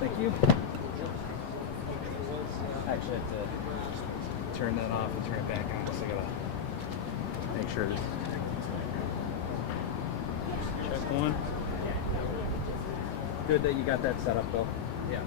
Thank you. I actually have to turn that off and turn it back on, so I gotta make sure this. Check one. Good that you got that set up, though. Yeah.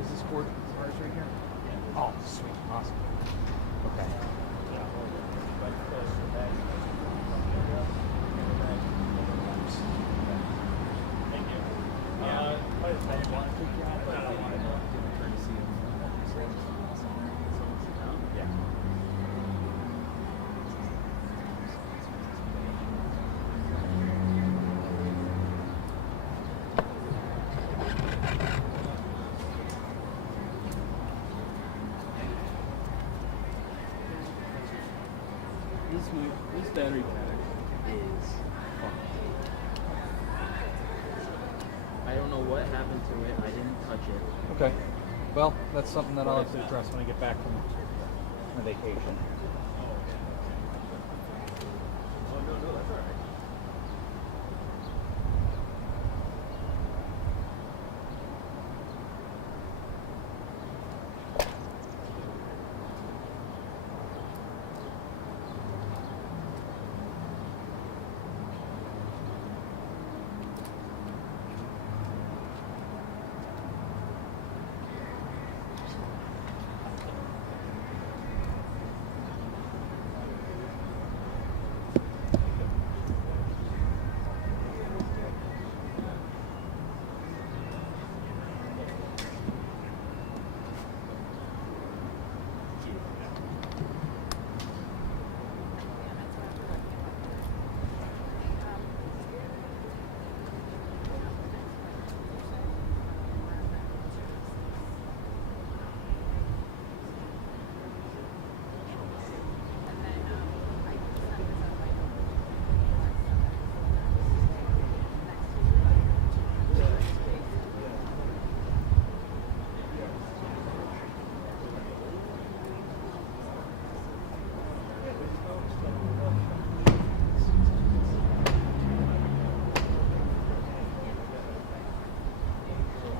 Is this court ours right here? Oh, sweet, awesome. Okay. Thank you. Yeah. This battery pack is fucked. I don't know what happened to it. I didn't touch it. Okay. Well, that's something that I'll have to address when I get back from my vacation. Oh, no, that's all right.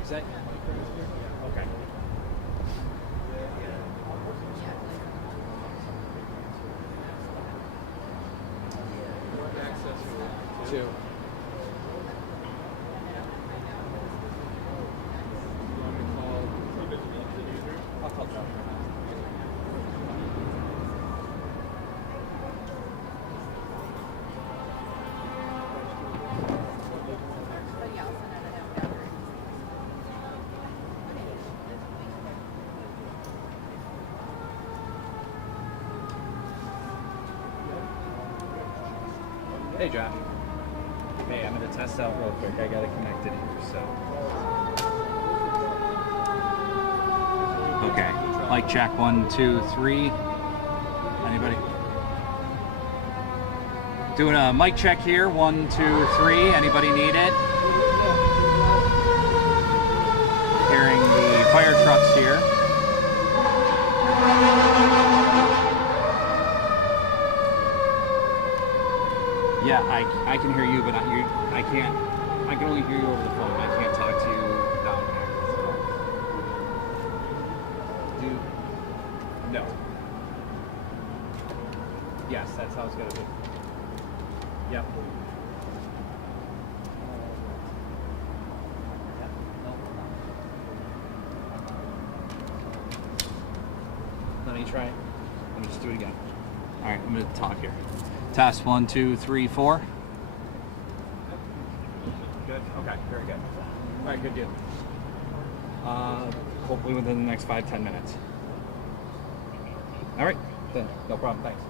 Is that okay? Two. I'll call John. Hey, Josh. Hey, I'm going to test out real quick. I got it connected here, so. Okay. Mic check 1, 2, 3. Anybody? Doing a mic check here. 1, 2, 3. Anybody need it? Hearing the fire trucks here. Yeah, I can hear you, but I can't. I can only hear you over the phone. I can't talk to you down here. Do no. Yes, that's how it's gonna be. Yep. Let me try it. Let me just do it again. All right, I'm gonna talk here. Test 1, 2, 3, 4. good? Okay, very good. All right, good deal. Hopefully within the next 5-10 minutes. All right, then, no problem, thanks.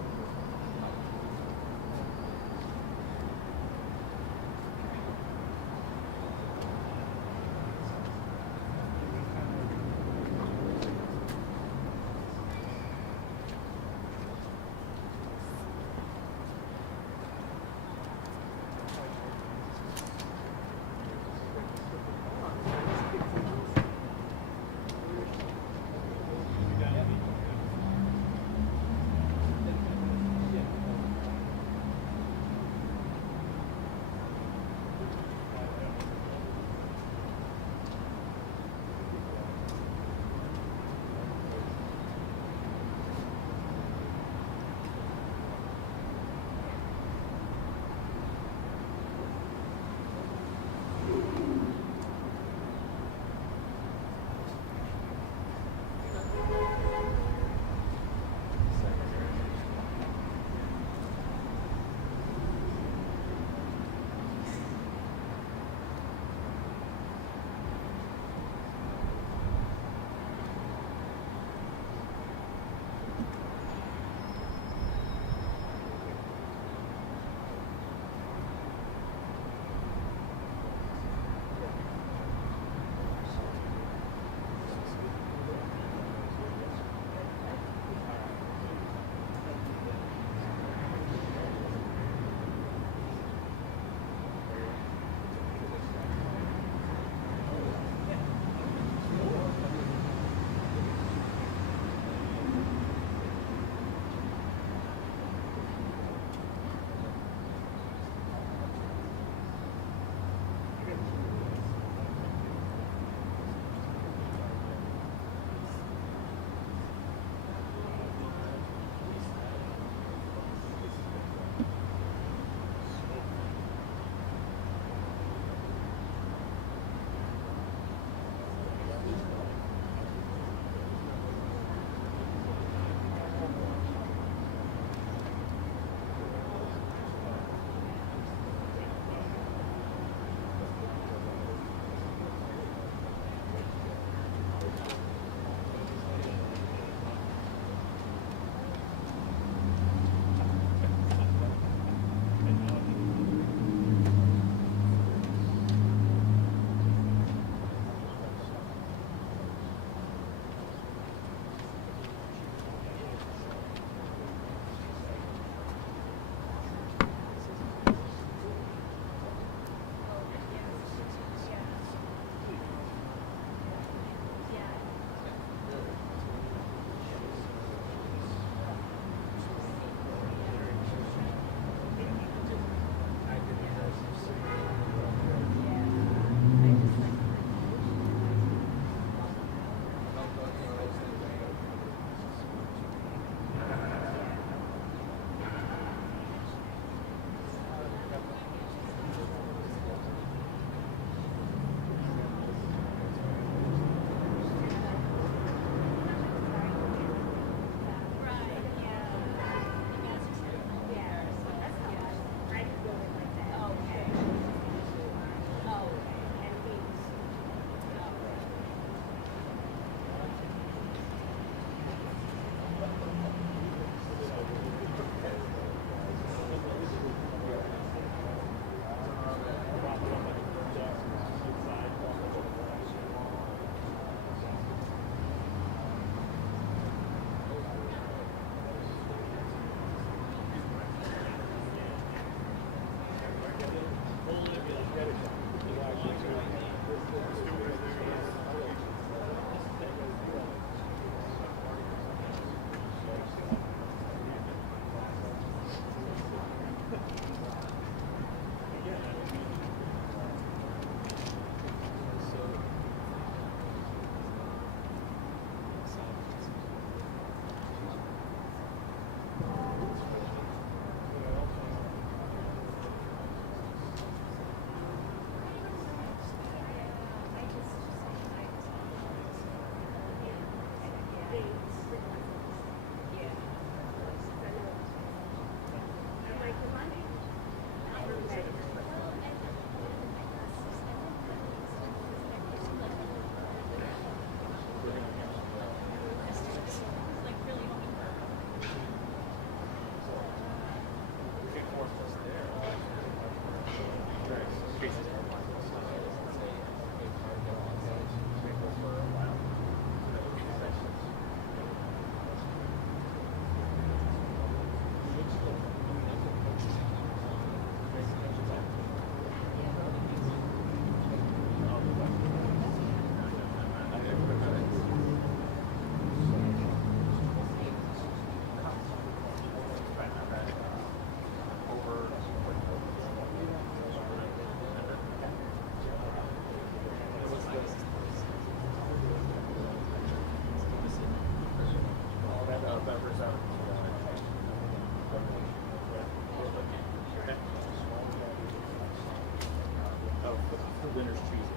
winter's treason.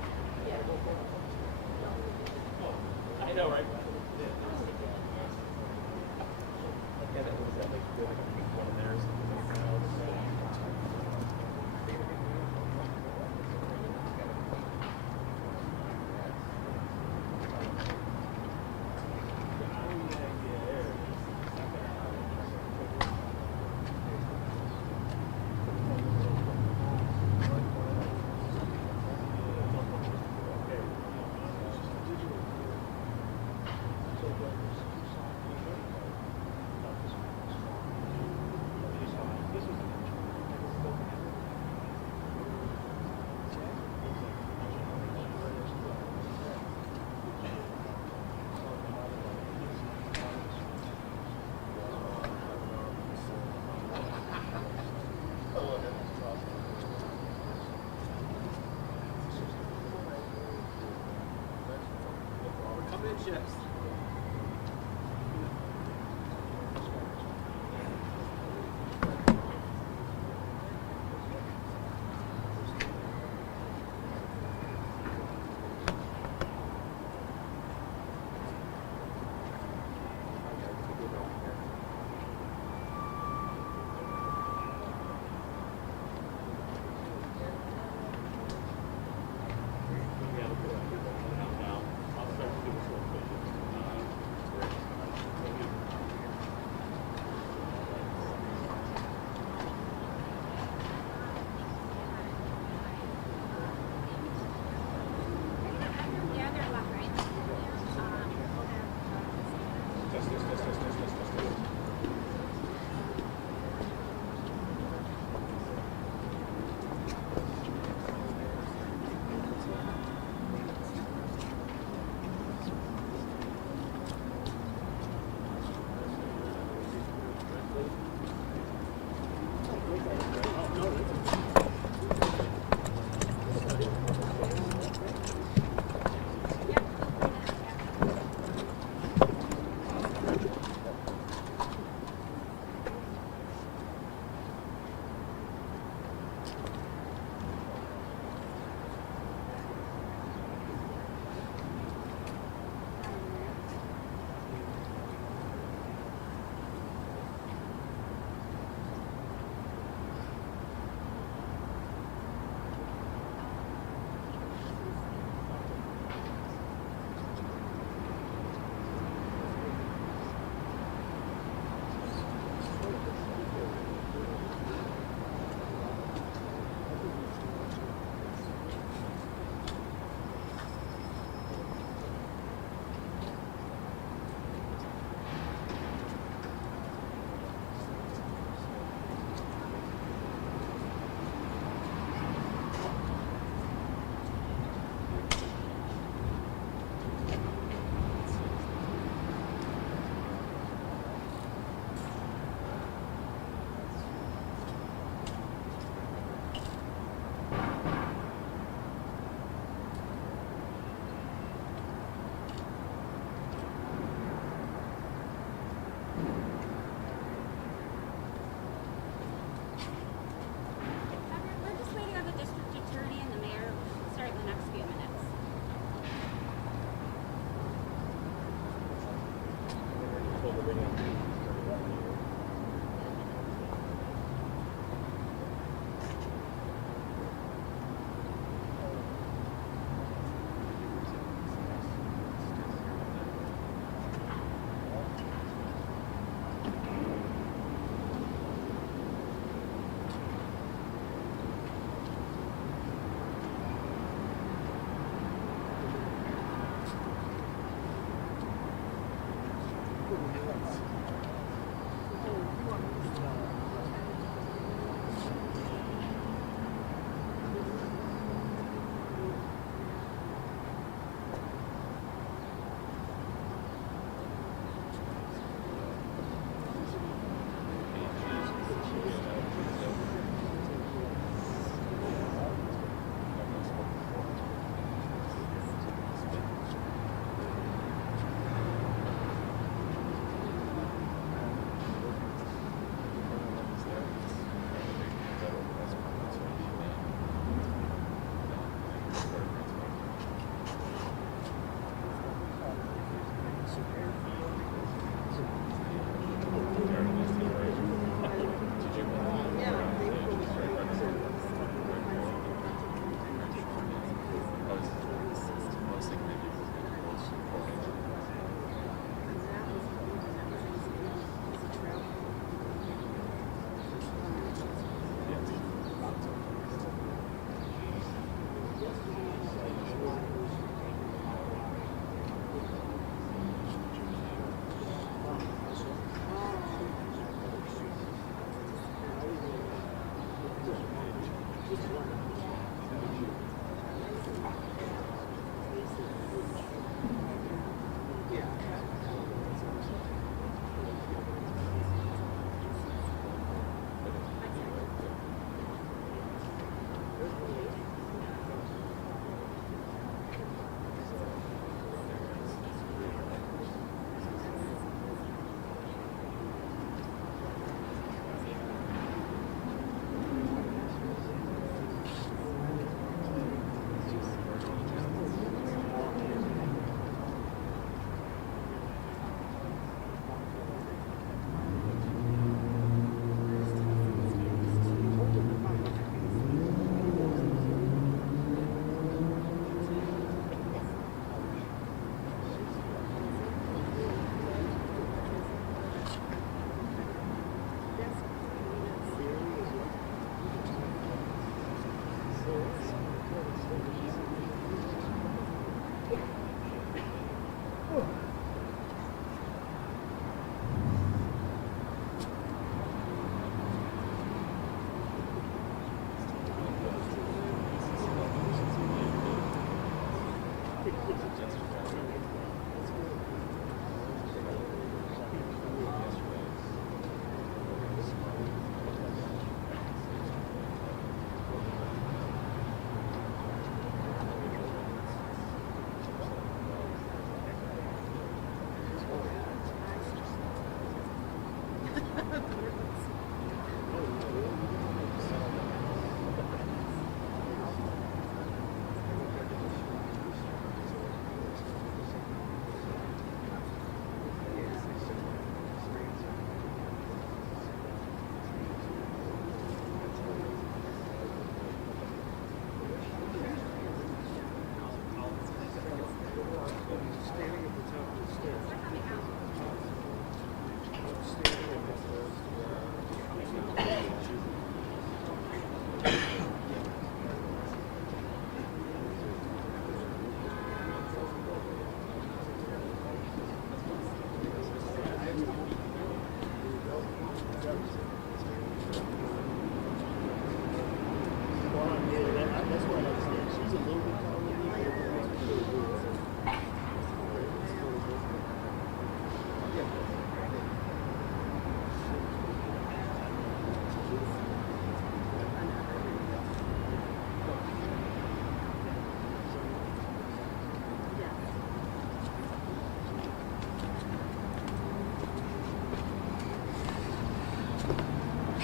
I know, right? Yes.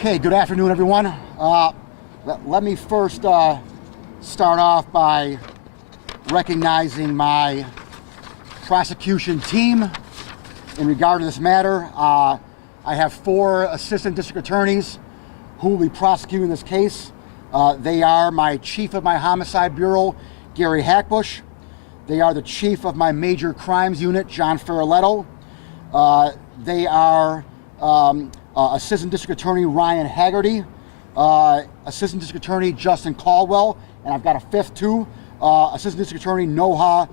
Okay, good afternoon, everyone. Let me first start off by recognizing my prosecution team in regard to this matter. I have 4 assistant district attorneys who will be prosecuting this case. They are my chief of my homicide bureau, Gary Hackbush. They are the chief of my major crimes unit, John Ferraletto. They are Assistant District Attorney Ryan Haggerty, Assistant District Attorney Justin Caldwell, and I've got a 5th too, Assistant District Attorney Noha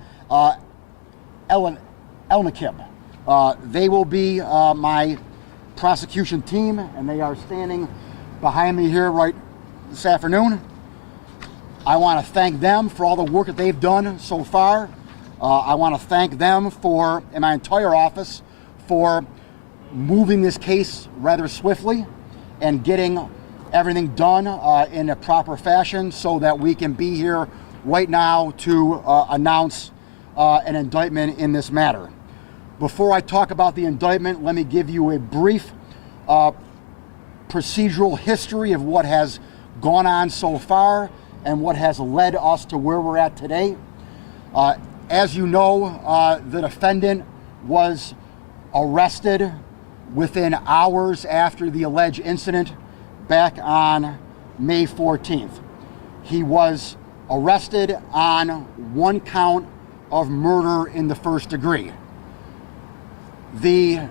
Elnikib. They will be my prosecution team, and they are standing behind me here right this afternoon. I want to thank them for all the work that they've done so far. I want to thank them for, and my entire office, for moving this case rather swiftly and getting everything done in a proper fashion so that we can be here right now to announce an indictment in this matter. Before I talk about the indictment, let me give you a brief procedural history of what has gone on so far and what has led us to where we're at today. As you know, the defendant was arrested within hours after the alleged incident back on May 14th. He was arrested on 1 count of murder in the first degree. The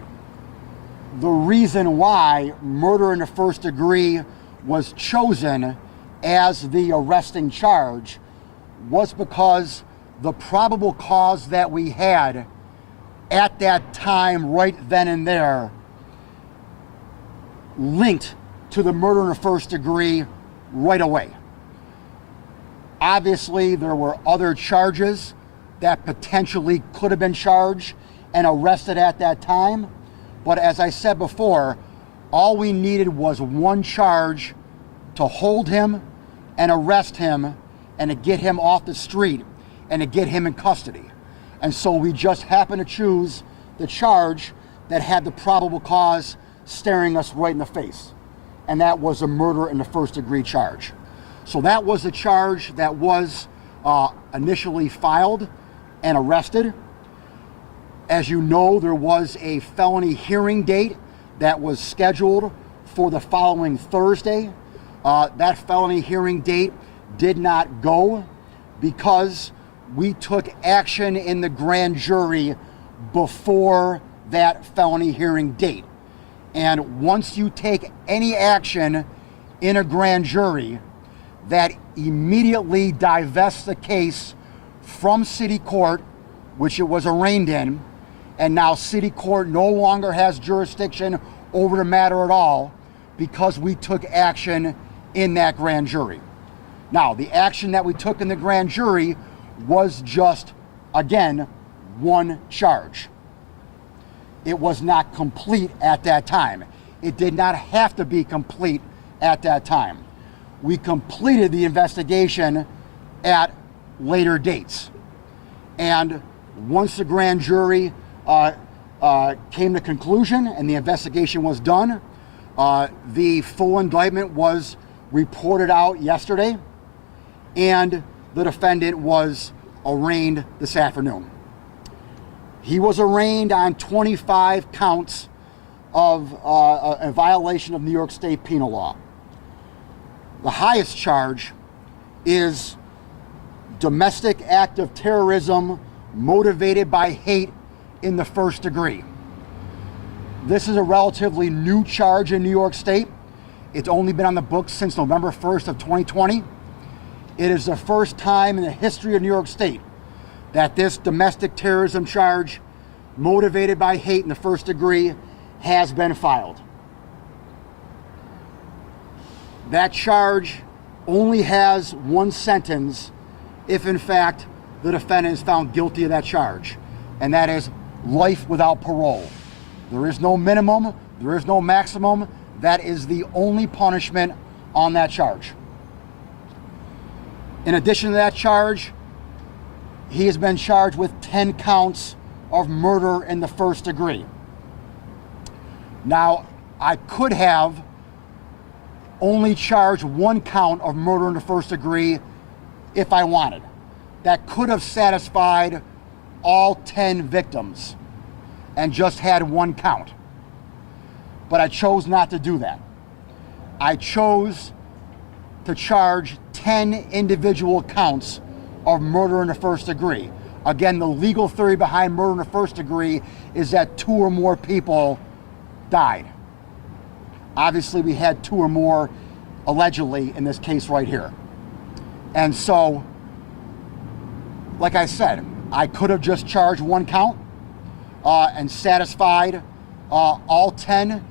reason why murder in the first degree was chosen as the arresting charge was because the probable cause that we had at that time, right then and there, linked to the murder in the first degree right away. Obviously, there were other charges that potentially could have been charged and arrested at that time, but as I said before, all we needed was 1 charge to hold him and arrest him and to get him off the street and to get him in custody. And so we just happened to choose the charge that had the probable cause staring us right in the face. And that was a murder in the first degree charge. So that was the charge that was initially filed and arrested. As you know, there was a felony hearing date that was scheduled for the following Thursday. That felony hearing date did not go because we took action in the grand jury before that felony hearing date. And once you take any action in a grand jury, that immediately divests the case from city court, which it was arraigned in, and now city court no longer has jurisdiction over the matter at all because we took action in that grand jury. Now, the action that we took in the grand jury was just, again, 1 charge. It was not complete at that time. It did not have to be complete at that time. We completed the investigation at later dates. And once the grand jury came to conclusion and the investigation was done, the full indictment was reported out yesterday, and the defendant was arraigned this afternoon. He was arraigned on 25 counts of a violation of New York State penal law. The highest charge is domestic act of terrorism motivated by hate in the first degree. This is a relatively new charge in New York State. It's only been on the books since November 1st of 2020. It is the first time in the history of New York State that this domestic terrorism charge motivated by hate in the first degree has been filed. That charge only has 1 sentence if in fact the defendant is found guilty of that charge, and that is life without parole. There is no minimum, there is no maximum. That is the only punishment on that charge. In addition to that charge, he has been charged with 10 counts of murder in the first degree. Now, I could have only charge one count of murder in the first degree if I wanted. That could have satisfied all 10 victims and just had one count. But I chose not to do that. I chose to charge 10 individual counts of murder in the first degree. Again, the legal theory behind murder in the first degree is that 2 or more people died. Obviously, we had 2 or more allegedly in this case right here. And so, like I said, I could have just charged one count and satisfied all 10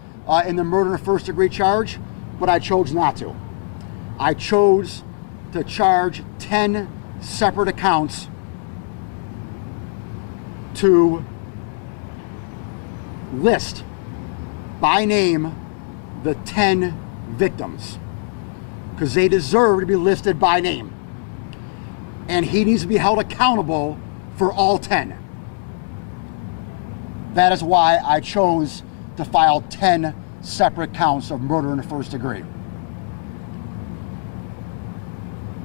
in the murder in the first degree charge, but I chose not to. I chose to charge 10 separate accounts to list by name the 10 victims, because they deserve to be listed by name. And he needs to be held accountable for all 10. That is why I chose to file 10 separate counts of murder in the first degree.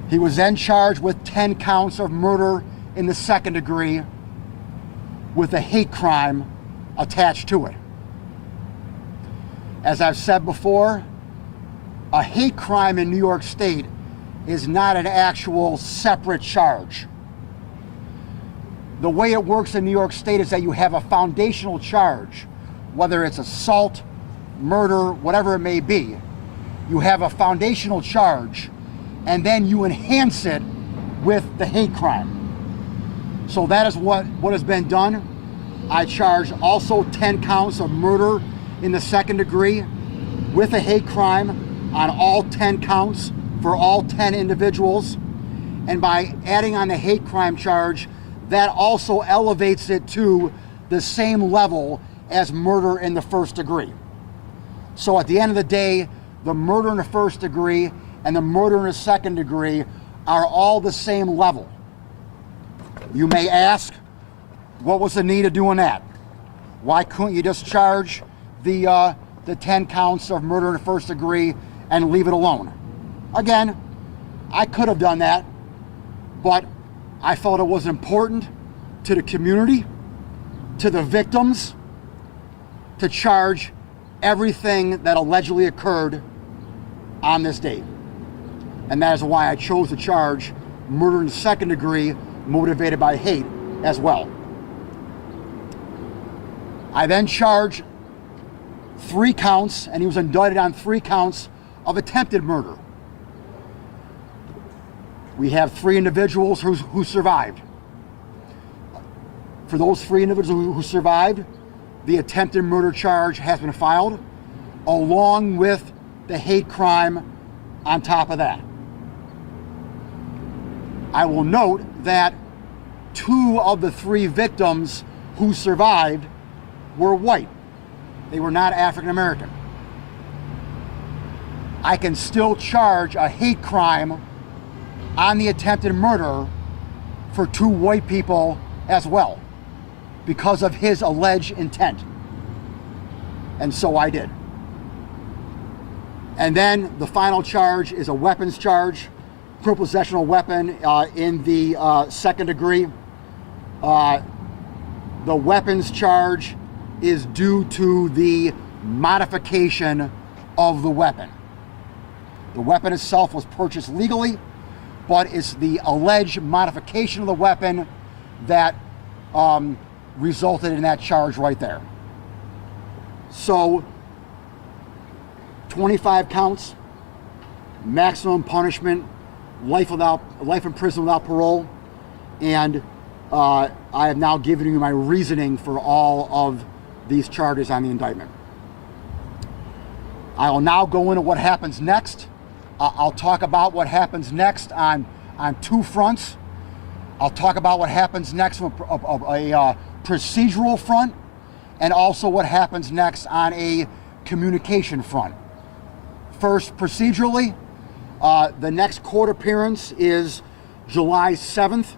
He was then charged with 10 counts of murder in the second degree with a hate crime attached to it. As I've said before, a hate crime in New York State is not an actual separate charge. The way it works in New York State is that you have a foundational charge, whether it's assault, murder, whatever it may be. You have a foundational charge, and then you enhance it with the hate crime. So that is what has been done. I charged also 10 counts of murder in the second degree with a hate crime on all 10 counts for all 10 individuals. And by adding on the hate crime charge, that also elevates it to the same level as murder in the first degree. So at the end of the day, the murder in the first degree and the murder in the second degree are all the same level. You may ask, what was the need of doing that? Why couldn't you just charge the 10 counts of murder in the first degree and leave it alone? Again, I could have done that, but I felt it was important to the community, to the victims, to charge everything that allegedly occurred on this date. And that is why I chose to charge murder in the second degree motivated by hate as well. I then charged 3 counts, and he was indicted on 3 counts of attempted murder. We have 3 individuals who survived. For those 3 individuals who survived, the attempted murder charge has been filed, along with the hate crime on top of that. I will note that 2 of the 3 victims who survived were white. They were not African American. I can still charge a hate crime on the attempted murder for 2 white people as well, because of his alleged intent. And so I did. And then the final charge is a weapons charge, criminal possession of a weapon in the second degree. The weapons charge is due to the modification of the weapon. The weapon itself was purchased legally, but it's the alleged modification of the weapon that resulted in that charge right there. So 25 counts, maximum punishment, life in prison without parole, and I have now given you my reasoning for all of these charges on the indictment. I will now go into what happens next. I'll talk about what happens next on 2 fronts. I'll talk about what happens next from a procedural front, and also what happens next on a communication front. First, procedurally, the next court appearance is July 7th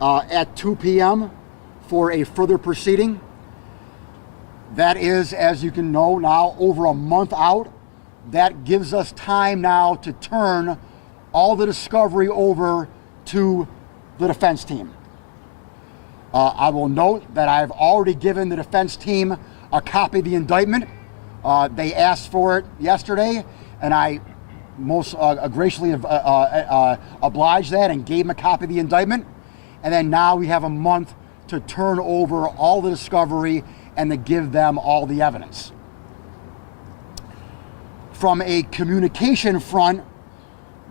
at 2 p.m. for a further proceeding. That is, as you can know now, over a month out. that gives us time now to turn all the discovery over to the defense team. I will note that I've already given the defense team a copy of the indictment. They asked for it yesterday, and I most graciously obliged that and gave them a copy of the indictment. And then now we have a month to turn over all the discovery and to give them all the evidence. From a communication front,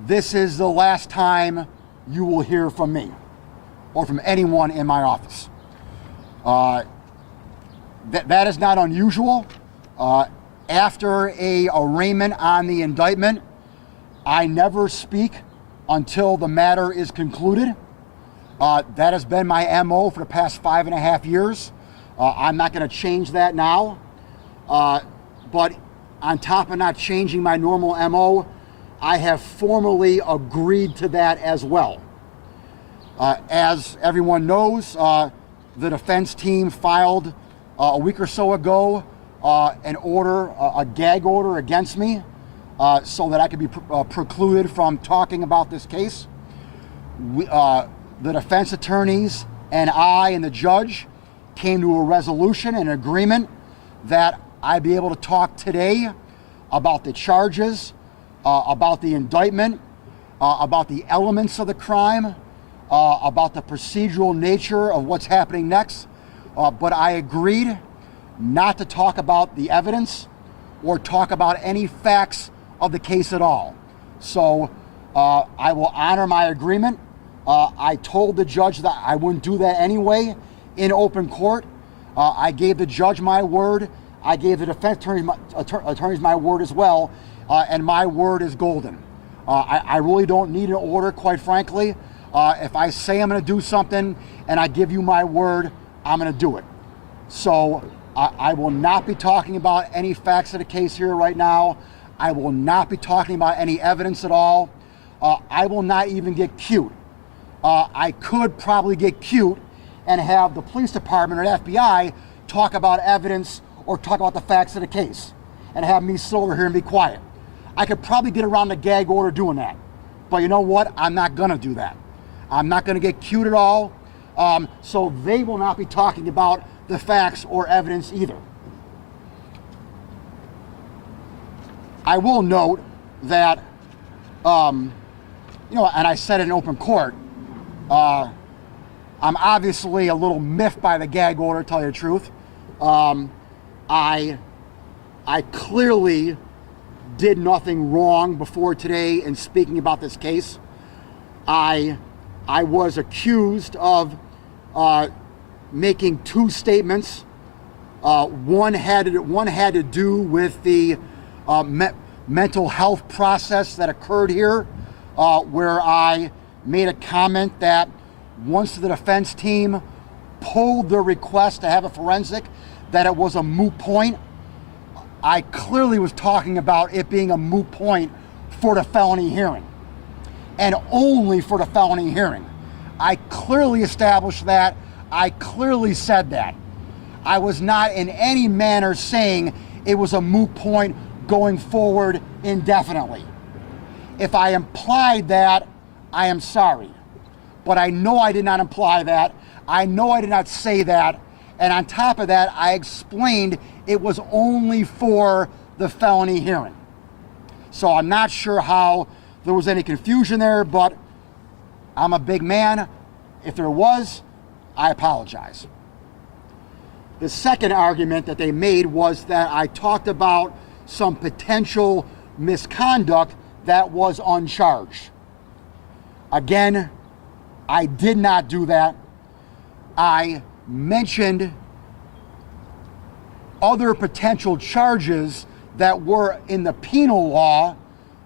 this is the last time you will hear from me or from anyone in my office. That is not unusual. After a arraignment on the indictment, I never speak until the matter is concluded. That has been my MO for the past 5.5 years. I'm not going to change that now. But on top of not changing my normal MO, I have formally agreed to that as well. As everyone knows, the defense team filed a week or so ago an order, a gag order against me, so that I could be precluded from talking about this case. The defense attorneys and I and the judge came to a resolution, an agreement that I be able to talk today about the charges, about the indictment, about the elements of the crime, about the procedural nature of what's happening next. But I agreed not to talk about the evidence or talk about any facts of the case at all. So I will honor my agreement. I told the judge that I wouldn't do that anyway in open court. I gave the judge my word. I gave the defense attorneys my word as well, and my word is golden. I really don't need an order, quite frankly. If I say I'm going to do something and I give you my word, I'm going to do it. So I will not be talking about any facts of the case here right now. I will not be talking about any evidence at all. I will not even get cute. I could probably get cute and have the police department or FBI talk about evidence or talk about the facts of the case and have me sit over here and be quiet. I could probably get around the gag order doing that. But you know what? I'm not going to do that. I'm not going to get cute at all. So they will not be talking about the facts or evidence either. I will note that, and I said it in open court, I'm obviously a little miffed by the gag order, to tell you the truth. I clearly did nothing wrong before today in speaking about this case. I was accused of making two statements. One had to do with the mental health process that occurred here, where I made a comment that once the defense team pulled the request to have a forensic, that it was a moot point. I clearly was talking about it being a moot point for the felony hearing, and only for the felony hearing. I clearly established that. I clearly said that. I was not in any manner saying it was a moot point going forward indefinitely. If I implied that, I am sorry. But I know I did not imply that. I know I did not say that. And on top of that, I explained it was only for the felony hearing. So I'm not sure how there was any confusion there, but I'm a big man. If there was, I apologize. The second argument that they made was that I talked about some potential misconduct that was uncharged. Again, I did not do that. I mentioned other potential charges that were in the penal law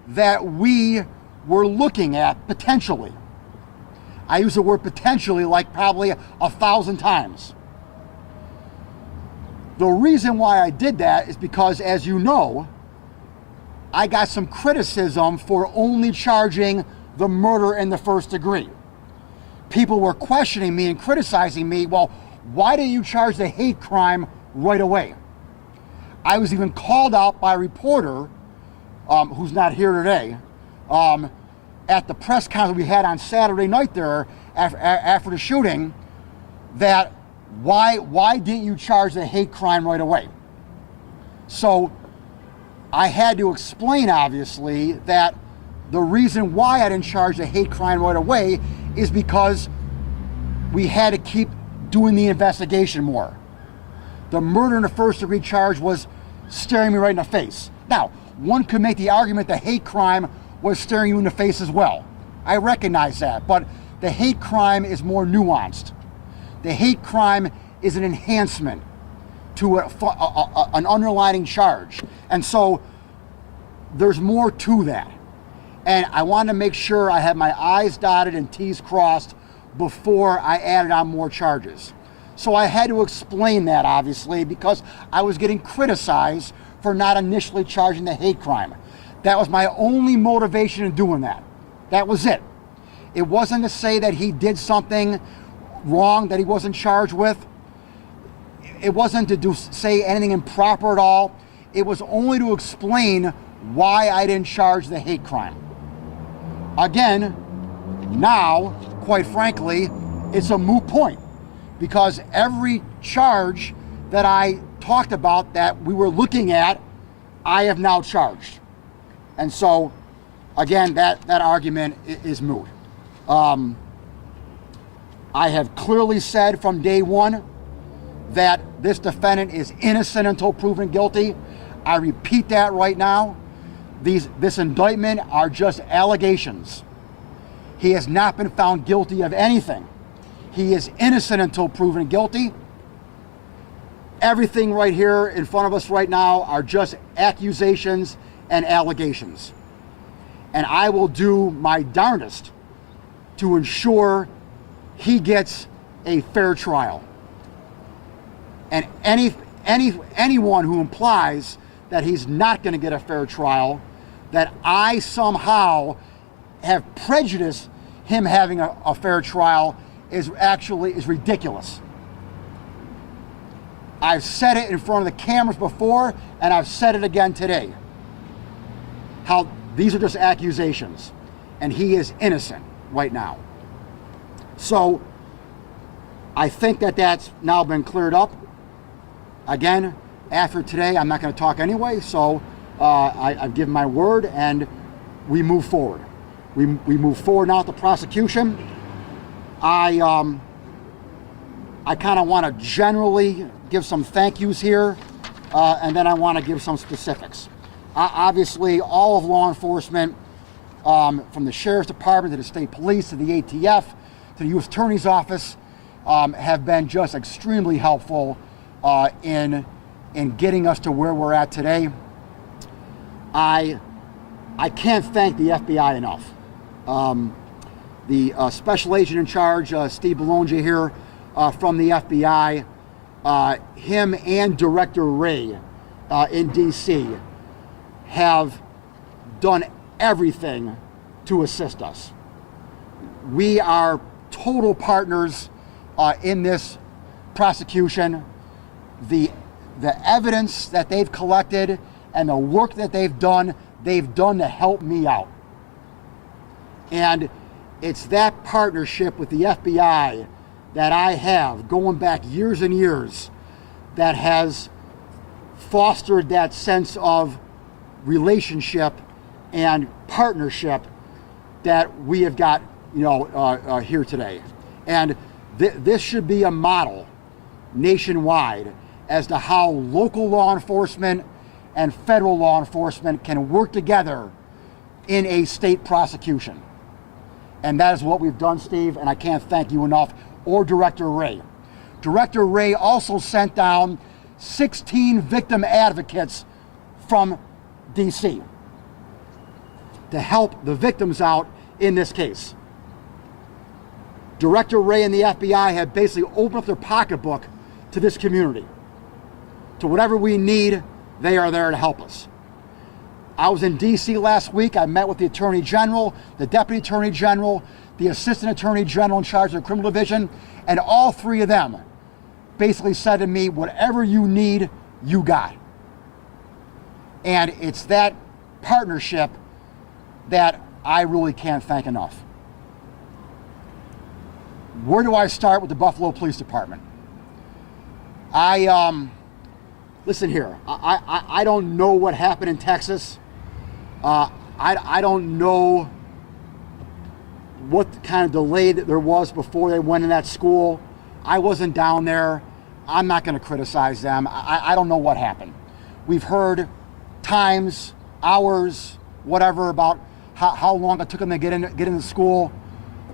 that we were looking at potentially. I use the word potentially like probably 1,000 times. The reason why I did that is because, as you know, I got some criticism for only charging the murder in the first degree. People were questioning me and criticizing me, well, why didn't you charge the hate crime right away? I was even called out by a reporter who's not here today, at the press conference we had on Saturday night there after the shooting, that why didn't you charge the hate crime right away? So I had to explain, obviously, that the reason why I didn't charge the hate crime right away is because we had to keep doing the investigation more. The murder in the first degree charge was staring me right in the face. Now, one could make the argument the hate crime was staring you in the face as well. I recognize that, but the hate crime is more nuanced. The hate crime is an enhancement to an underlying charge. And so there's more to that. And I want to make sure I have my I's dotted and T's crossed before I added on more charges. So I had to explain that, obviously, because I was getting criticized for not initially charging the hate crime. That was my only motivation in doing that. That was it. It wasn't to say that he did something wrong that he wasn't charged with. It wasn't to say anything improper at all. It was only to explain why I didn't charge the hate crime. Again, now, quite frankly, it's a moot point, because every charge that I talked about that we were looking at, I have now charged. And so, again, that argument is moot. I have clearly said from day one that this defendant is innocent until proven guilty. I repeat that right now. This indictment are just allegations. He has not been found guilty of anything. He is innocent until proven guilty. Everything right here in front of us right now are just accusations and allegations. And I will do my darndest to ensure he gets a fair trial. And anyone who implies that he's not going to get a fair trial, that I somehow have prejudiced him having a fair trial, is ridiculous. I've said it in front of the cameras before, and I've said it again today. How these are just accusations, and he is innocent right now. So I think that that's now been cleared up. Again, after today, I'm not going to talk anyway, so I've given my word, and we move forward. We move forward now with the prosecution. I kind of want to generally give some thank yous here, and then I want to give some specifics. Obviously, all of law enforcement, from the Sheriff's Department to the State Police to the ATF to the U.S. Attorney's Office, have been just extremely helpful in getting us to where we're at today. I can't thank the FBI enough. The special agent in charge, Steve Bologna here from the FBI, him and Director Ray in D.C. have done everything to assist us. We are total partners in this prosecution. The evidence that they've collected and the work that they've done to help me out. And it's that partnership with the FBI that I have going back years and years that has fostered that sense of relationship and partnership that we have got, here today. And this should be a model nationwide as to how local law enforcement and federal law enforcement can work together in a state prosecution. And that is what we've done, Steve, and I can't thank you enough, or Director Ray. Director Ray also sent down 16 victim advocates from DC to help the victims out in this case. Director Ray and the FBI have basically opened up their pocketbook to this community. To whatever we need, they are there to help us. I was in DC last week. I met with the Attorney General, the Deputy Attorney General, the Assistant Attorney General in charge of the Criminal Division, and all three of them basically said to me, whatever you need, you got. And it's that partnership that I really can't thank enough. Where do I start with the Buffalo Police Department? Listen here, I don't know what happened in Texas. I don't know what kind of delay that there was before they went in that school. I wasn't down there. I'm not going to criticize them. I don't know what happened. We've heard times, hours, whatever, about how long it took them to get into school.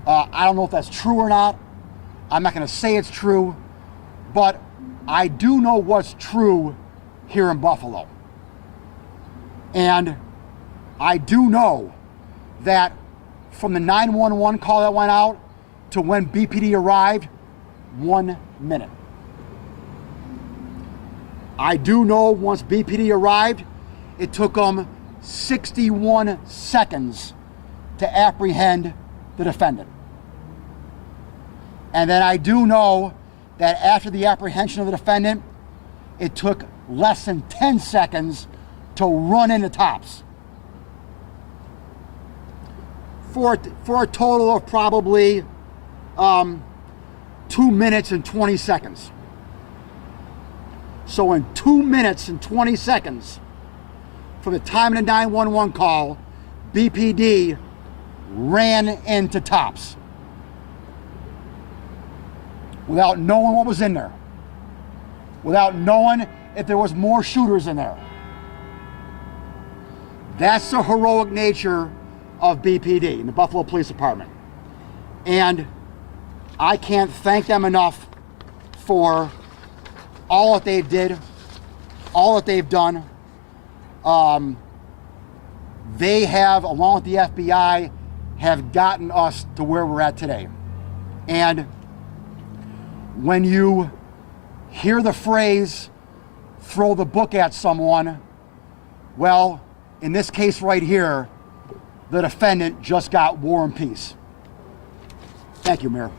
I don't know if that's true or not. I'm not going to say it's true, but I do know what's true here in Buffalo. And I do know that from the 911 call that went out to when BPD arrived, 1 minute. I do know once BPD arrived, it took them 61 seconds to apprehend the defendant. And then I do know that after the apprehension of the defendant, it took less than 10 seconds to run into Tops. For a total of probably 2 minutes and 20 seconds. So in 2 minutes and 20 seconds, from the time of the 911 call, BPD ran into Tops without knowing what was in there, without knowing if there was more shooters in there. That's the heroic nature of BPD, the Buffalo Police Department. And I can't thank them enough for all that they did, all that they've done. They have, along with the FBI, have gotten us to where we're at today. And when you hear the phrase, throw the book at someone, well, in this case right here, the defendant just got War and Peace. Thank you, Mayor.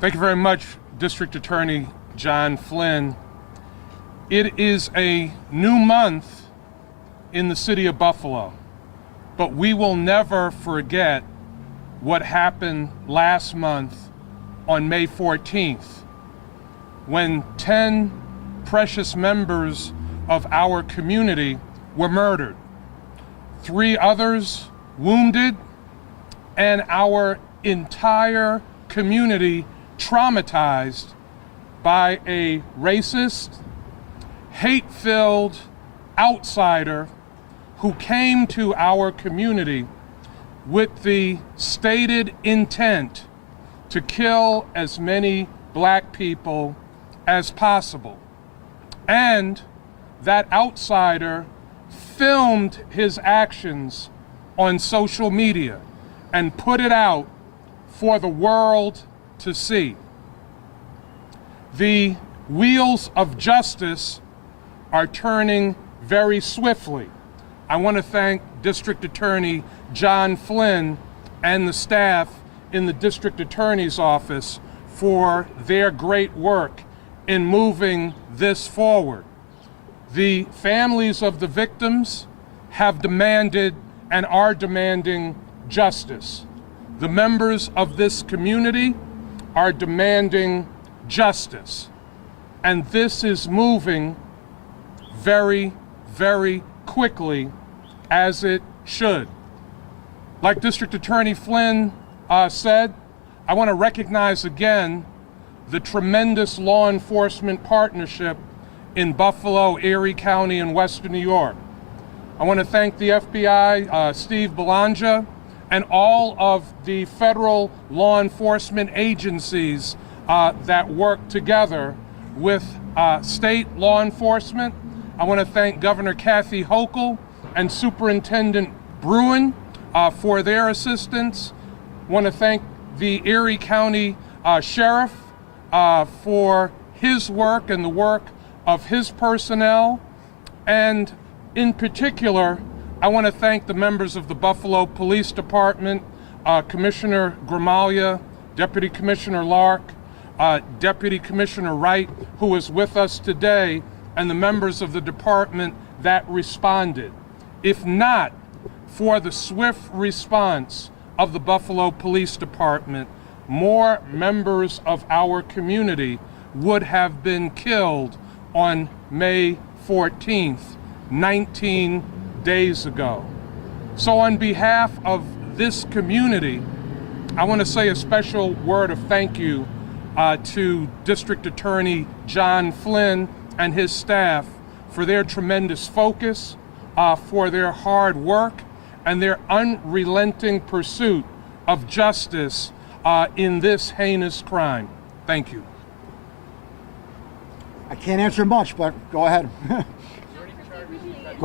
Thank you very much, District Attorney John Flynn. It is a new month in the city of Buffalo, but we will never forget what happened last month on May 14th, when 10 precious members of our community were murdered, 3 others wounded, and our entire community traumatized by a racist, hate-filled outsider who came to our community with the stated intent to kill as many black people as possible. And that outsider filmed his actions on social media and put it out for the world to see. The wheels of justice are turning very swiftly. I want to thank District Attorney John Flynn and the staff in the District Attorney's office for their great work in moving this forward. The families of the victims have demanded and are demanding justice. The members of this community are demanding justice. And this is moving very, very quickly, as it should. Like District Attorney Flynn said, I want to recognize again the tremendous law enforcement partnership in Buffalo, Erie County, and Western New York. I want to thank the FBI, Steve Belongia, and all of the federal law enforcement agencies that work together with state law enforcement. I want to thank Governor Kathy Hochul and Superintendent Bruin for their assistance. I want to thank the Erie County Sheriff for his work and the work of his personnel. And in particular, I want to thank the members of the Buffalo Police Department, Commissioner Gramalia, Deputy Commissioner Lark, Deputy Commissioner Wright, who is with us today and the members of the department that responded. If not for the swift response of the Buffalo Police Department, more members of our community would have been killed on May 14th, 19 days ago. So on behalf of this community, I want to say a special word of thank you to District Attorney John Flynn and his staff for their tremendous focus, for their hard work, and their unrelenting pursuit of justice in this heinous crime. Thank you. I can't answer much, but go ahead. Go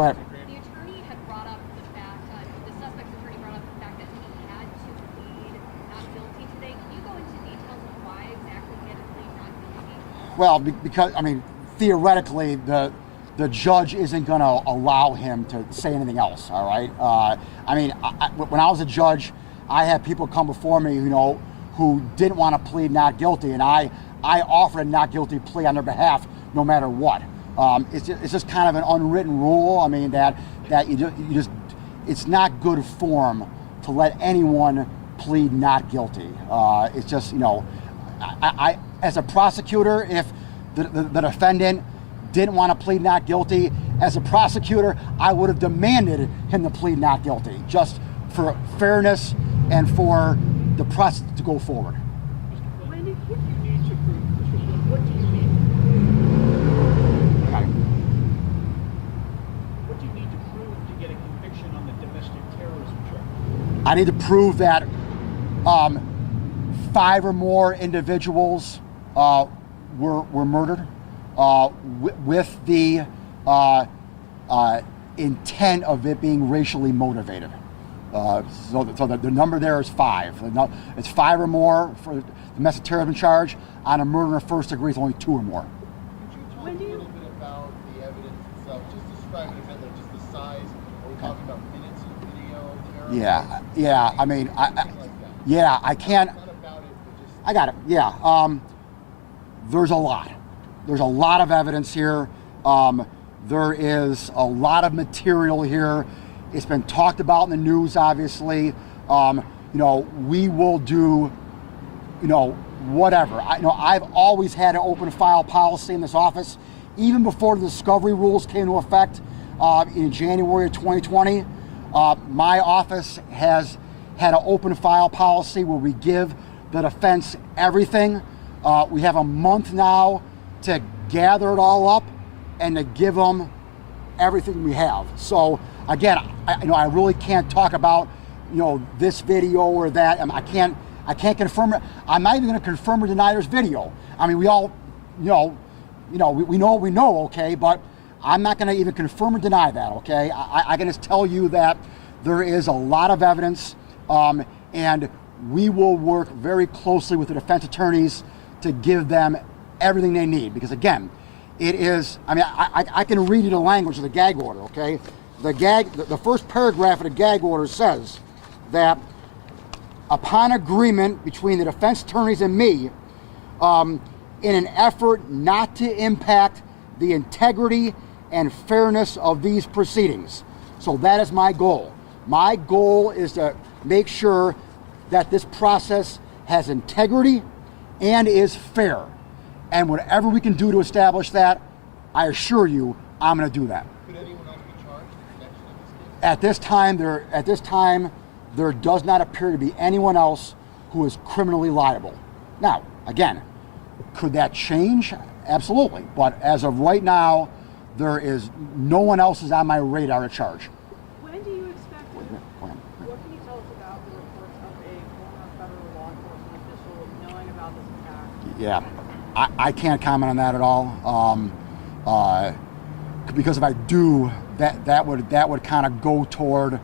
ahead. The attorney had brought up the fact, the suspect's attorney brought up the fact that he had to plead not guilty today. Can you go into details of why exactly he had to plead not guilty? Well, because, I mean, theoretically, the judge isn't going to allow him to say anything else, all right? I mean, when I was a judge, I had people come before me, you know, who didn't want to plead not guilty, and I offered a not guilty plea on their behalf no matter what. It's just kind of an unwritten rule. I mean, that you just it's not good form to let anyone plead not guilty. It's just, you know, I as a prosecutor, if the defendant didn't want to plead not guilty, as a prosecutor, I would have demanded him to plead not guilty, just for fairness and for the process to go forward. What do you need to prove, Mr. Flynn? What do you need? Okay. What do you need to prove to get a conviction on the domestic terrorism charge? I need to prove that 5 or more individuals were murdered with the intent of it being racially motivated. So the number there is 5. It's 5 or more for the domestic terrorism charge. On a murder in first degree, it's only 2 or more. Could you talk a little bit about the evidence itself? Just describe it a bit, like just the size. Are we talking about minutes of video? Yeah. I mean, I can't. Not about it, but just I got it. Yeah. There's a lot. There's a lot of evidence here. There is a lot of material here. It's been talked about in the news, obviously. You know, we will do, you know, whatever. I've always had an open file policy in this office, even before the discovery rules came into effect in January of 2020. My office has had an open file policy where we give the defense everything. We have a month now to gather it all up and to give them everything we have. So again, I really can't talk about, you know, this video or that. I can't confirm it. I'm not even going to confirm or deny there's video. I mean, we all, we know what we know, okay, but I'm not going to even confirm or deny that, okay? I can just tell you that there is a lot of evidence, and we will work very closely with the defense attorneys to give them everything they need, because again, it is, I mean, I can read you the language of the gag order, okay? The first paragraph of the gag order says that upon agreement between the defense attorneys and me, in an effort not to impact the integrity and fairness of these proceedings. So that is my goal. My goal is to make sure that this process has integrity and is fair. And whatever we can do to establish that, I assure you, I'm going to do that. could anyone else be charged in connection with this case? At this time, there does not appear to be anyone else who is criminally liable. Now, again, could that change? Absolutely. But as of right now, there is no one else is on my radar to charge. When do you expect Go ahead. What can you tell us about the reports of a former federal law enforcement official knowing about this attack? Yeah, I can't comment on that at all. Because if I do, that would kind of go toward,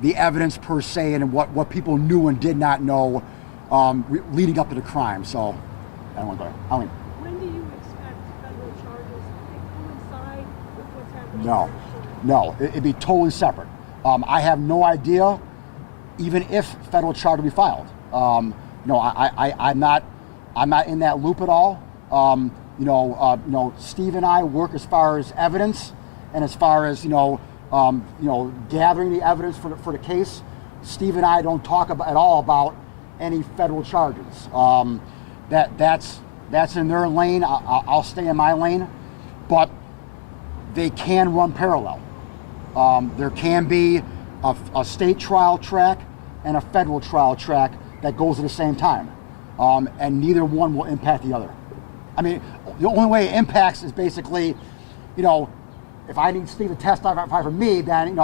the evidence per se and what people knew and did not know leading up to the crime. So I don't want to go there. When do you expect federal charges to coincide with what's happening? No, it'd be totally separate. I have no idea, even if federal charge will be filed. I'm not in that loop at all. Steve and I work as far as evidence and as far as gathering the evidence for the case. Steve and I don't talk at all about any federal charges. That's in their lane. I'll stay in my lane, but they can run parallel. There can be a state trial track and a federal trial track that goes at the same time, and neither one will impact the other. I mean, the only way it impacts is basically, if I need Steve to testify for me, then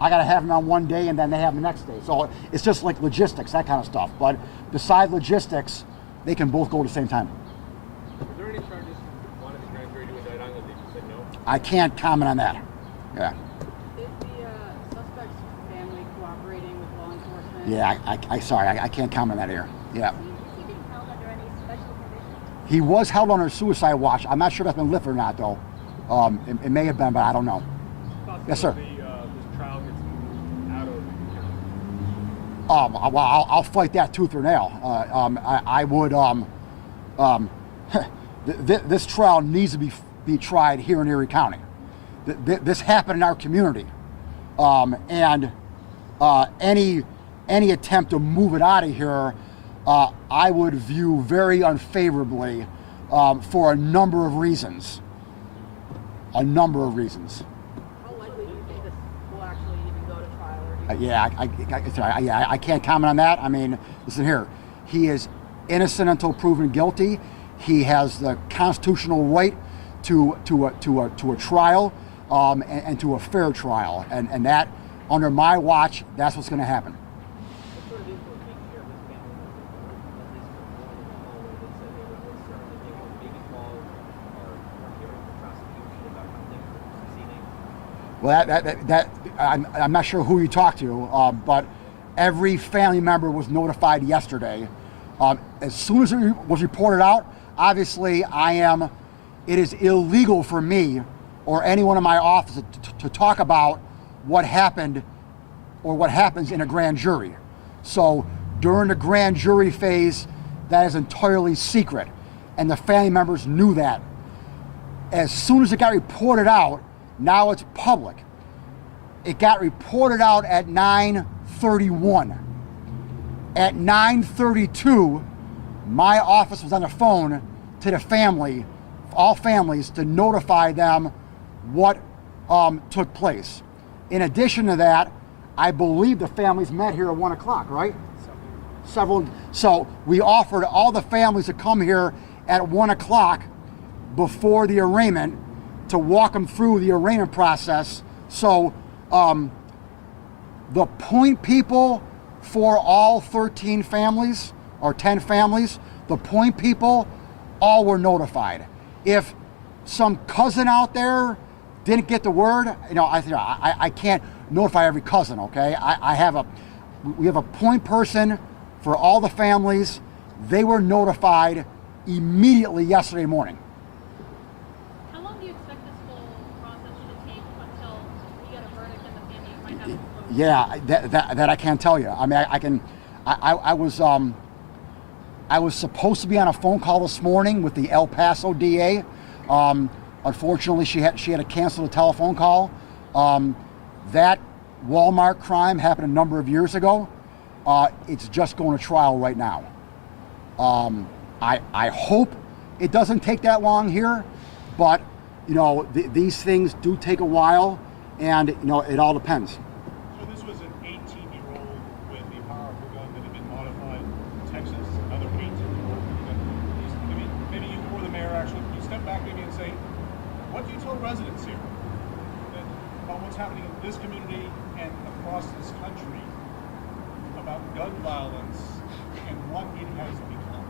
I got to have him on one day and then they have him the next day. So it's just like logistics, that kind of stuff. But besides logistics, they can both go at the same time. Are there any charges you wanted the grand jury to indict on that they just said no? I can't comment on that. Yeah. Is the suspect's family cooperating with law enforcement? Yeah, sorry, I can't comment on that here. Yeah. Is he being held under any special conditions? He was held under suicide watch. I'm not sure if that's been lifted or not, though. It may have been, but I don't know. Yes, sir. This trial gets moved out of the county. Well, I'll fight that tooth or nail. I would. This trial needs to be tried here in Erie County. This happened in our community, and any attempt to move it out of here, I would view very unfavorably for a number of reasons. A number of reasons. How likely do you think this will actually even go to trial? Or I can't comment on that. I mean, listen here. He is innocent until proven guilty. He has the constitutional right to a trial and to a fair trial. And that, under my watch, that's what's going to happen. What sort of input did you share with family members, at least from one of them, that said they were concerned that they were being involved or hearing the prosecution about how things were proceeding? Well, I'm not sure who you talked to, but every family member was notified yesterday. As soon as it was reported out, obviously it is illegal for me or anyone in my office to talk about what happened or what happens in a grand jury. So during the grand jury phase, that is entirely secret, and the family members knew that. As soon as it got reported out, now it's public. It got reported out at 9:31. At 9:32, my office was on the phone to the family, all families, to notify them what took place. In addition to that, I believe the families met here at 1 o'clock, right? Several. So we offered all the families to come here at 1 o'clock before the arraignment to walk them through the arraignment process. So the point people for all 13 families or 10 families, the point people all were notified. If some cousin out there didn't get the word, I can't notify every cousin, okay? We have a point person for all the families. They were notified immediately yesterday morning. How long do you expect this whole process to take until you get a verdict and the family might have to close? Yeah, that I can't tell you. I mean, I was supposed to be on a phone call this morning with the El Paso DA. Unfortunately, she had to cancel the telephone call. That Walmart crime happened a number of years ago. It's just going to trial right now. I hope it doesn't take that long here, but these things do take a while, and it all depends. So this was an 18-year-old with a powerful gun that had been modified in Texas, another 18-year-old. Maybe you or the mayor actually, you step back maybe and say, what do you tell residents here about what's happening in this community and across this country about gun violence and what it has become?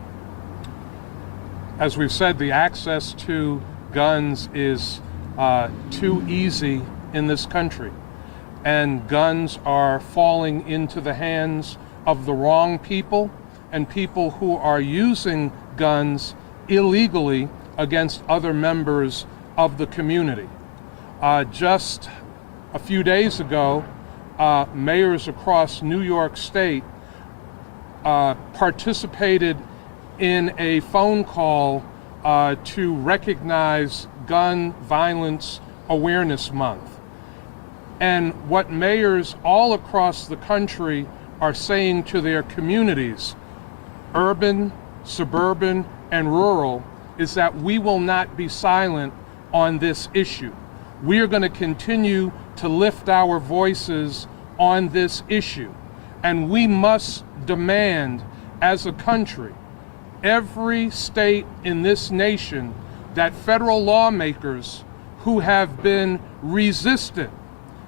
As we've said, the access to guns is too easy in this country, and guns are falling into the hands of the wrong people and people who are using guns illegally against other members of the community. Just a few days ago, mayors across New York State participated in a phone call to recognize Gun Violence Awareness Month. And what mayors all across the country are saying to their communities, urban, suburban, and rural, is that we will not be silent on this issue. We are going to continue to lift our voices on this issue. And we must demand, as a country, every state in this nation, that federal lawmakers who have been resistant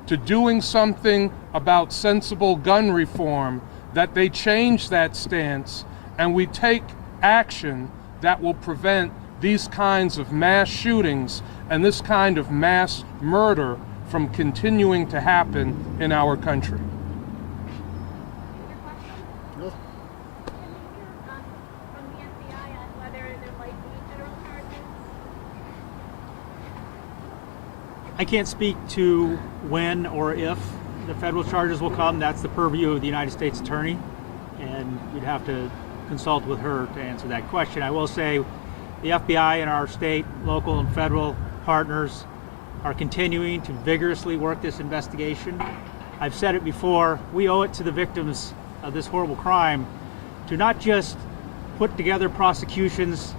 to doing something about sensible gun reform, that they change that stance and we take action that will prevent these kinds of mass shootings and this kind of mass murder from continuing to happen in our country. Can we hear from the FBI on whether there might be federal charges? I can't speak to when or if the federal charges will come. That's the purview of the United States Attorney, and you'd have to consult with her to answer that question. I will say the FBI and our state, local, and federal partners are continuing to vigorously work this investigation. I've said it before, we owe it to the victims of this horrible crime to not just put together prosecutions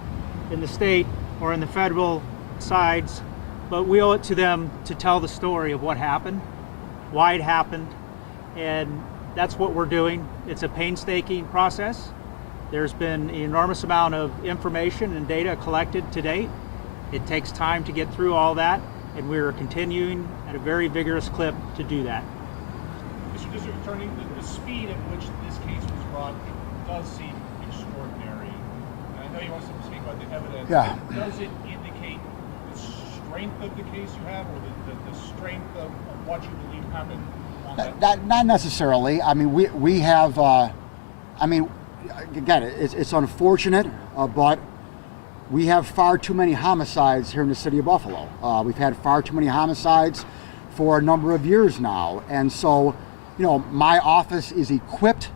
in the state or in the federal sides, but we owe it to them to tell the story of what happened, why it happened, and that's what we're doing. It's a painstaking process. There's been an enormous amount of information and data collected to date. It takes time to get through all that, and we're continuing at a very vigorous clip to do that. Mr. District Attorney, the speed at which this case was brought does seem extraordinary. And I know you want to speak about the evidence. Yeah. Does it indicate the strength of the case you have, or the strength of what you believe happened on that? Not necessarily. I mean, we have, again, it's unfortunate, but we have far too many homicides here in the city of Buffalo. We've had far too many homicides for a number of years now. And so, my office is equipped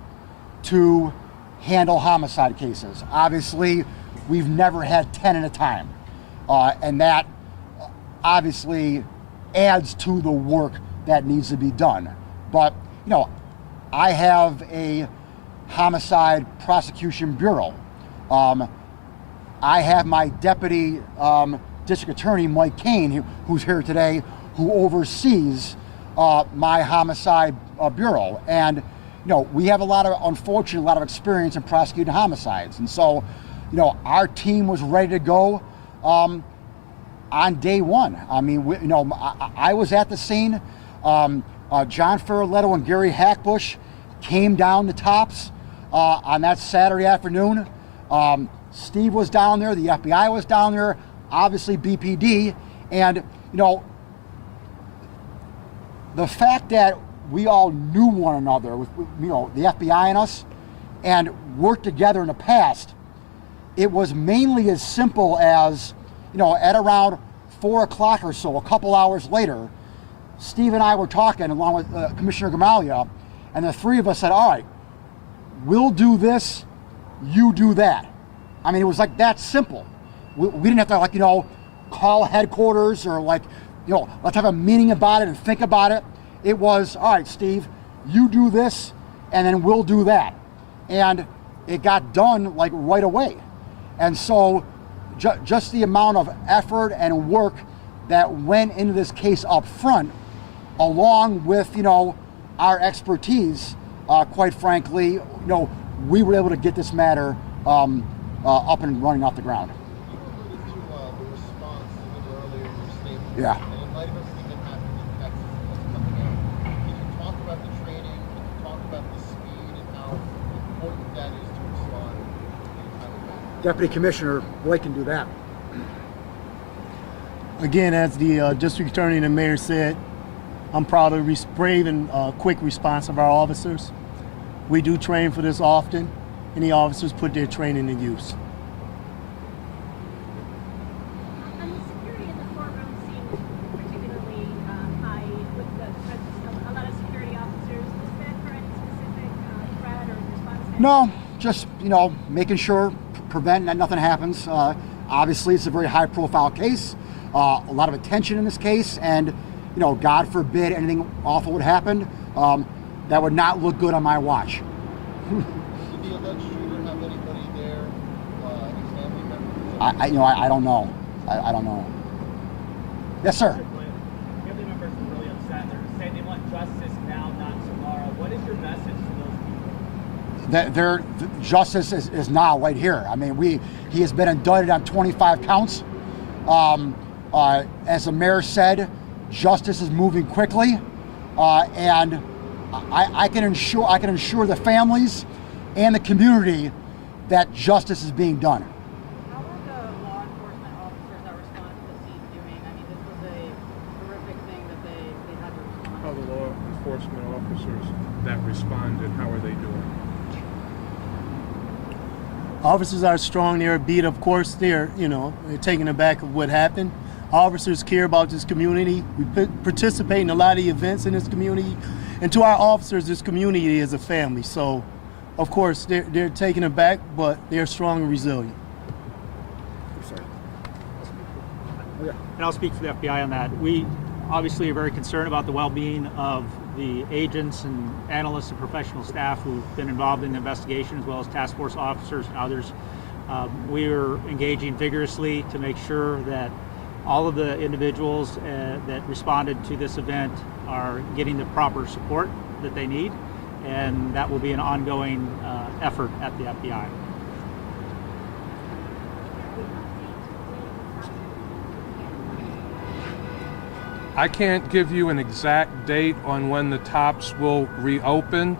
to handle homicide cases. Obviously, we've never had 10 at a time. And that obviously adds to the work that needs to be done. But, I have a homicide prosecution bureau. I have my deputy district attorney, Mike Kane, who's here today, who oversees my homicide bureau. And, we have a lot of experience in prosecuting homicides. And so, our team was ready to go on day one. I mean, I was at the scene. John Ferroletto and Gary Hackbush came down to Tops on that Saturday afternoon. Steve was down there, the FBI was down there, obviously BPD, and the fact that we all knew one another, with the FBI and us, and worked together in the past, it was mainly as simple as, at around 4 o'clock or so, a couple hours later, Steve and I were talking along with Commissioner Gamalia, and the three of us said, all right, we'll do this, you do that. I mean, it was like that simple. We didn't have to call headquarters or let's have a meeting about it and think about it. It was, all right, Steve, you do this and then we'll do that. And it got done right away. And so just the amount of effort and work that went into this case up front, along with, our expertise, quite frankly, we were able to get this matter up and running off the ground. You alluded to the response a little earlier in your statement. Yeah. And in light of everything that happened in Texas and what's coming out, can you talk about the training? Can you talk about the speed and how important that is to respond in a time of that? Deputy Commissioner Blake can do that. Again, as the district attorney and the mayor said, I'm proud of the brave and quick response of our officers. We do train for this often, and the officers put their training to use. And the security in the courtroom seemed particularly high with a lot of security officers. Was that for any specific threat or response? No, just, making sure, prevent that nothing happens. Obviously, it's a very high-profile case, a lot of attention in this case, and God forbid anything awful would happen. That would not look good on my watch. Did the alleged shooter have anybody there, any family members? I don't know. I don't know. Yes, sir. Family members are really upset. They're saying they want justice now, not tomorrow. What is your message to those people? Their justice is now, right here. I mean, he has been indicted on 25 counts. As the mayor said, justice is moving quickly, and I can assure the families and the community that justice is being done. How are the law enforcement officers that responded to the scene doing? I mean, this was a horrific thing that they had to respond to. How the law enforcement officers that responded, how are they doing? Officers are strong. They're beat, of course. They're taken aback of what happened. Officers care about this community. We participate in a lot of events in this community, and to our officers, this community is a family. So, of course, they're taken aback, but they're strong and resilient. And I'll speak for the FBI on that. We obviously are very concerned about the well-being of the agents and analysts and professional staff who've been involved in the investigation, as well as task force officers and others. We are engaging vigorously to make sure that all of the individuals that responded to this event are getting the proper support that they need, and that will be an ongoing effort at the FBI. I can't give you an exact date on when the TOPS will reopen,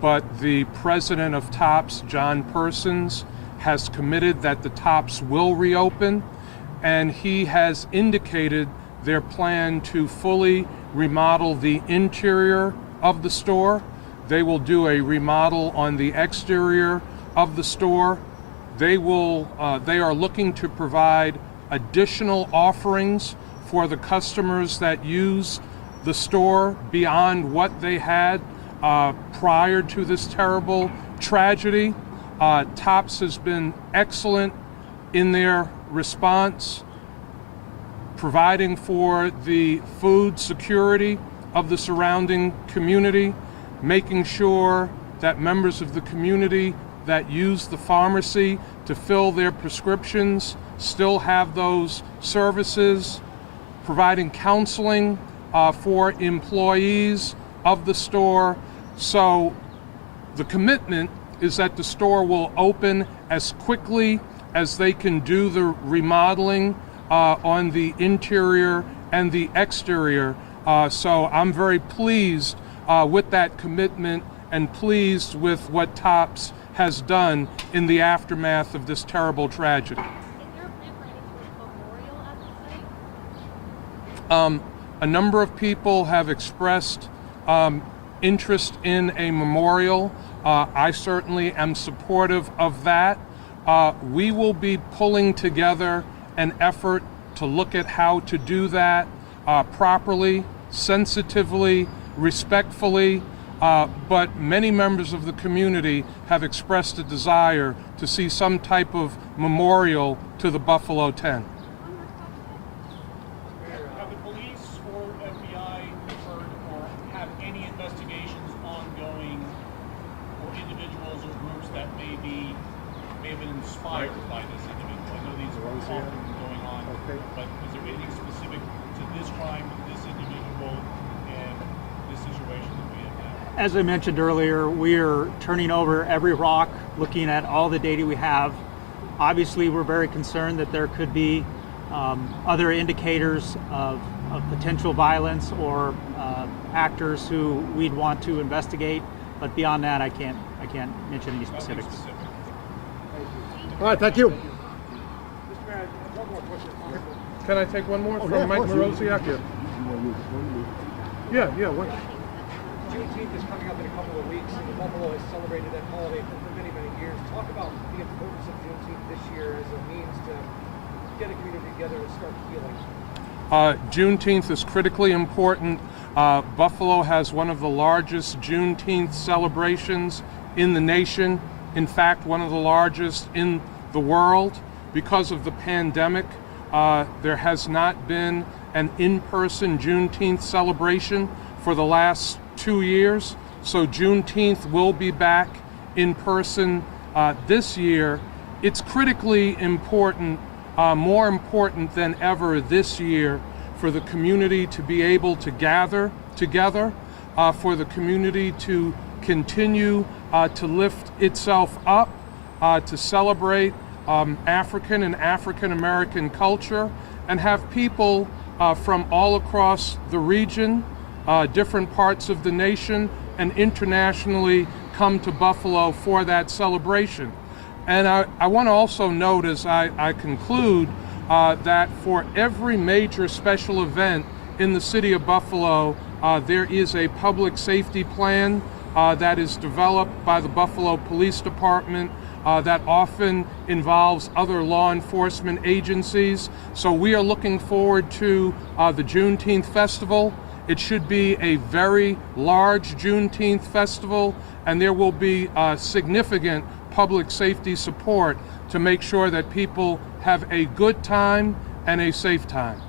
but the president of TOPS, John Persons, has committed that the TOPS will reopen, and he has indicated their plan to fully remodel the interior of the store. They will do a remodel on the exterior of the store. They are looking to provide additional offerings for the customers that use the store beyond what they had prior to this terrible tragedy. TOPS has been excellent in their response, providing for the food security of the surrounding community, making sure that members of the community that use the pharmacy to fill their prescriptions still have those services, providing counseling for employees of the store. So the commitment is that the store will open as quickly as they can do the remodeling on the interior and the exterior. So I'm very pleased with that commitment and pleased with what TOPS has done in the aftermath of this terrible tragedy. Is there a plan for any sort of memorial at the site? A number of people have expressed interest in a memorial. I certainly am supportive of that. We will be pulling together an effort to look at how to do that properly, sensitively, respectfully, but many members of the community have expressed a desire to see some type of memorial to the Buffalo 10. Have the police or FBI heard or have any investigations ongoing for individuals or groups that may have been inspired by this individual? I know these are often going on, but is there anything specific to this crime, this individual, and this situation that we have now? As I mentioned earlier, we are turning over every rock, looking at all the data we have. Obviously, we're very concerned that there could be other indicators of potential violence or actors who we'd want to investigate. But beyond that, I can't mention any specifics. All right, thank you. Mr. Mayor, I have one more question. Can I take one more from yeah, Mike of course. Moroziak? Yeah. What? Juneteenth is coming up in a couple of weeks, and Buffalo has celebrated that holiday for many, many years. Talk about the importance of Juneteenth this year as a means to get a community together and start healing. Juneteenth is critically important. Buffalo has one of the largest Juneteenth celebrations in the nation. In fact, one of the largest in the world. because of the pandemic, there has not been an in-person Juneteenth celebration for the last 2 years. So Juneteenth will be back in person this year. It's critically important, more important than ever this year, for the community to be able to gather together, for the community to continue to lift itself up, to celebrate African and African American culture, and have people from all across the region, different parts of the nation, and internationally come to Buffalo for that celebration. And I want to also note, as I conclude, that for every major special event in the city of Buffalo, there is a public safety plan that is developed by the Buffalo Police Department that often involves other law enforcement agencies. So we are looking forward to the Juneteenth Festival. It should be a very large Juneteenth festival, and there will be significant public safety support to make sure that people have a good time and a safe time.